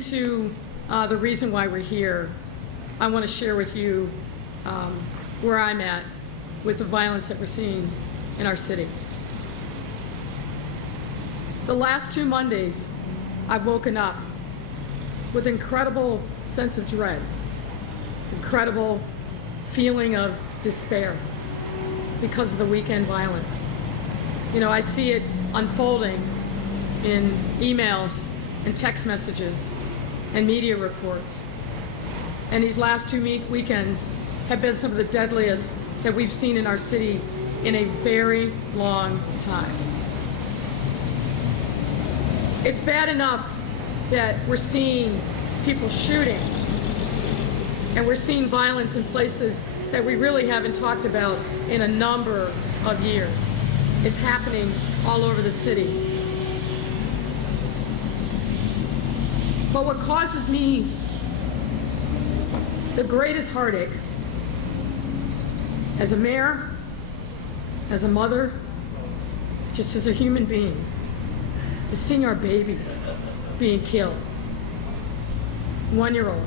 To the reason why we're here, I want to share with you where I'm at with the violence that we're seeing in our city. The last 2 Mondays, I've woken up with an incredible sense of dread, incredible feeling of despair because of the weekend violence. You know, I see it unfolding in emails and text messages and media reports. And these last 2 weekends have been some of the deadliest that we've seen in our city in a very long time. It's bad enough that we're seeing people shooting, and we're seeing violence in places that we really haven't talked about in a number of years. It's happening all over the city. But what causes me the greatest heartache as a mayor, as a mother, just as a human being, is seeing our babies being killed. 1-year-old,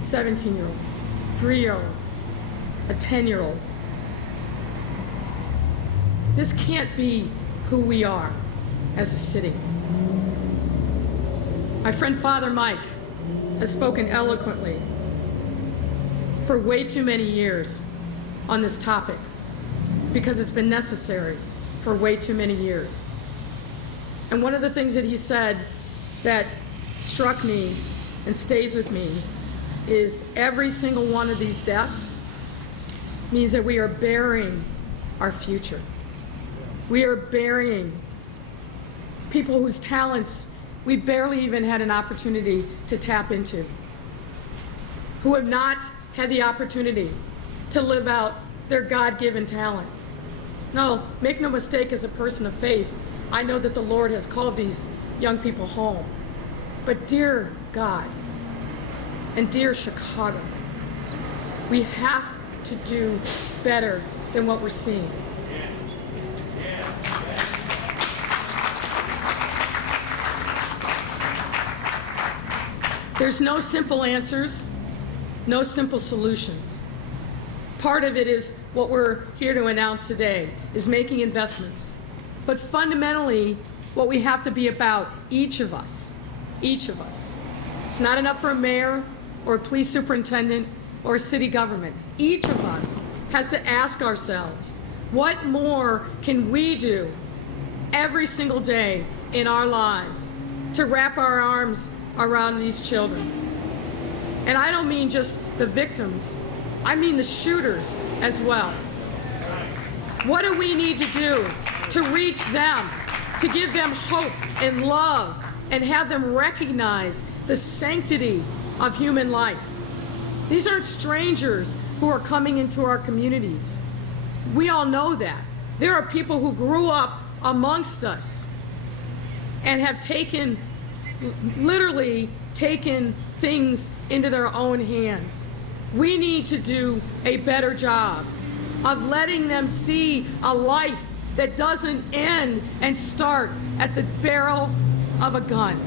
17-year-old, 3-year-old, a 10-year-old. This can't be who we are as a city. My friend Father Mike has spoken eloquently for way too many years on this topic because it's been necessary for way too many years. And one of the things that he said that struck me and stays with me is every single one of these deaths means that we are burying our future. We are burying people whose talents we barely even had an opportunity to tap into, who have not had the opportunity to live out their God-given talent. No, make no mistake, as a person of faith, I know that the Lord has called these young people home. But dear God, and dear Chicago, we have to do better than what we're seeing. There's no simple answers, no simple solutions. Part of it is what we're here to announce today, is making investments. But fundamentally, what we have to be about, each of us. It's not enough for a mayor or a police superintendent or a city government. Each of us has to ask ourselves, what more can we do every single day in our lives to wrap our arms around these children? And I don't mean just the victims, I mean the shooters as well. What do we need to do to reach them, to give them hope and love, and have them recognize the sanctity of human life? These aren't strangers who are coming into our communities. We all know that. There are people who grew up amongst us and have literally taken things into their own hands. We need to do a better job of letting them see a life that doesn't end and start at the barrel of a gun.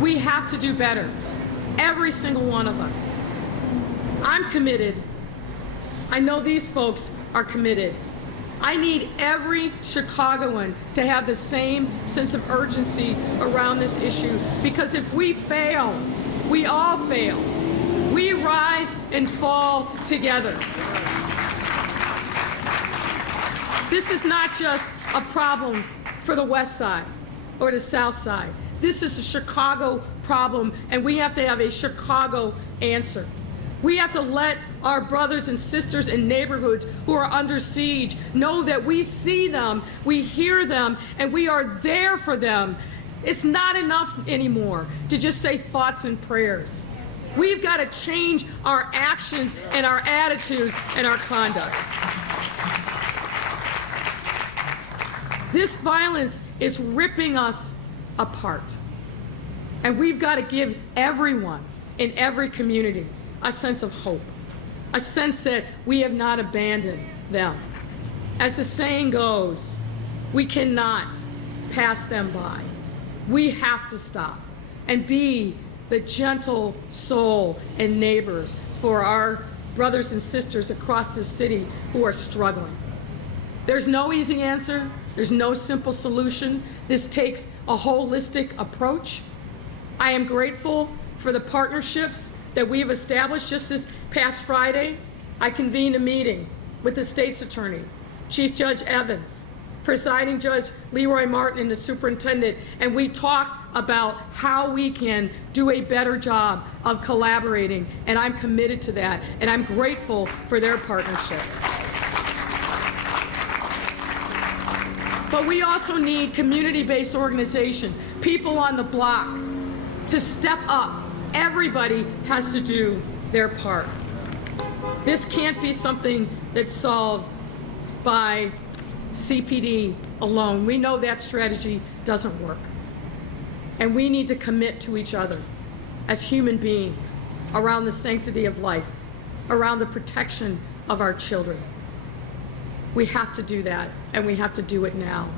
We have to do better, every single one of us. I'm committed. I know these folks are committed. I need every Chicagoan to have the same sense of urgency around this issue, because if we fail, we all fail. We rise and fall together. This is not just a problem for the West Side or the South Side. This is a Chicago problem, and we have to have a Chicago answer. We have to let our brothers and sisters in neighborhoods who are under siege know that we see them, we hear them, and we are there for them. It's not enough anymore to just say thoughts and prayers. We've got to change our actions and our attitudes and our conduct. This violence is ripping us apart. And we've got to give everyone in every community a sense of hope, a sense that we have not abandoned them. As the saying goes, we cannot pass them by. We have to stop and be the gentle soul and neighbors for our brothers and sisters across this city who are struggling. There's no easy answer. There's no simple solution. This takes a holistic approach. I am grateful for the partnerships that we've established. Just this past Friday, I convened a meeting with the state's attorney, Chief Judge Evans, Presiding Judge Leroy Martin, and the superintendent, and we talked about how we can do a better job of collaborating, and I'm committed to that, and I'm grateful for their partnership. But we also need community-based organization, people on the block, to step up. Everybody has to do their part. This can't be something that's solved by CPD alone. We know that strategy doesn't work. And we need to commit to each other as human beings around the sanctity of life, around the protection of our children. We have to do that, and we have to do it now.